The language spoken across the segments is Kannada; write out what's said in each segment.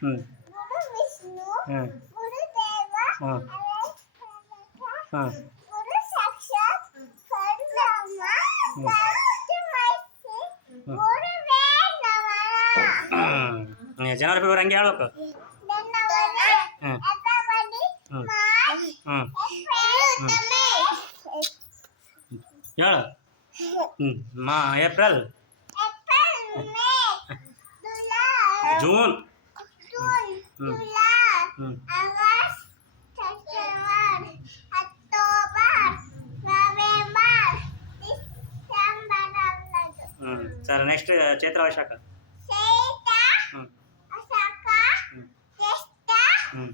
ಹ್ಞೂ ಗುರು ವಿಷ್ಣು ಹ್ಞೂ ಗುರು ದೇವ ಹಾಂ ಹಾಂ ಗುರು ಸಾಕ್ಷಾತ್ ಪರಬ್ರಹ್ಮ ತಸ್ಮೈ ಗುರುವೇ ನಮಃ. ಜನರ ಫೀವರ್ ಹಂಗೆ ಹೇಳ್ಬೇಕು. ಹ್ಞೂ ಹ್ಞೂ ಹ್ಞೂ ಹೇಳು. ಹ್ಞೂ ಏಪ್ರಿಲ್ ಜೂನ್ ಹ್ಞೂ ಹ್ಞೂ ಸರ್ ನೆಕ್ಸ್ಟ್ ಚೈತ್ರ ವೈಶಾಖ. ಹ್ಞೂ ಹ್ಞೂ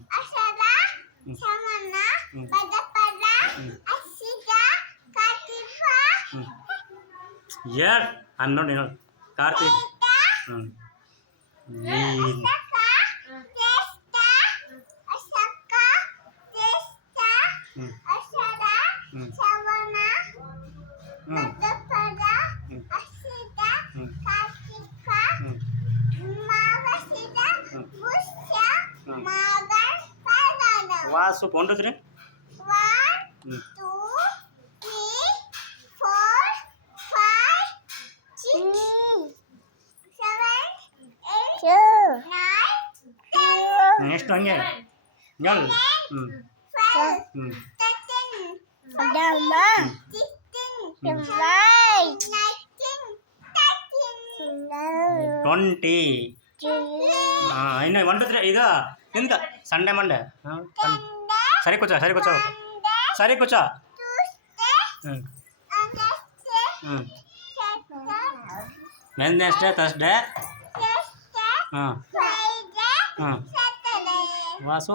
ಹೇಳು ಹನ್ನೊಂದು ಹೇಳು. ಕಾರ್ತಿಕ್ ಹ್ಞೂ ವಾಸು ಕೊಂಡ್ರಿ. ಹ್ಞೂ ನೆಕ್ಸ್ಟ್ ಹಂಗೆ ಹೇಳು. ಹ್ಞೂ ಹ್ಞೂ 20 ಇನ್ನು 1 2 3 ಇದು ನಿಂದ ಸಂಡೇ ಮಂಡೇ. ಹಾಂ ಸರಿ ಕೂಚ ಸರಿ ಕೂಚ. ಹ್ಞೂ ಹ್ಞೂ ವೆನ್ಸ್ಡೇ ಥರ್ಸ್ಡೇ. ಹಾಂ ಹಾಂ ವಾಸು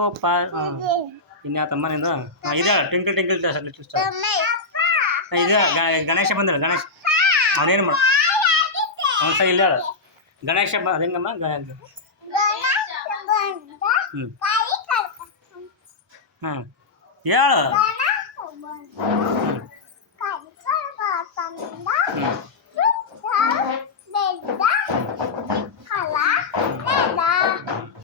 ಇನ್ಯಾತಮ್ಮ ನಿಂದು ಇದೆ ಟಿಂಕಲ್ ಟಿಂಕಲ್ ಸ್ಟಾರ್. ಇದೆ ಗಣೇಶ ಬಂದಿಲ್ಲ. ಗಣೇಶ ಅವನೇನು ಮಾಡು ಒಂದ್ಸಲ ಇಲ್ಲ ಹೇಳು. ಗಣೇಶ ಅದೇಂಗಮ್ಮ ಹ್ಞೂ ಹಾಂ ಹೇಳು.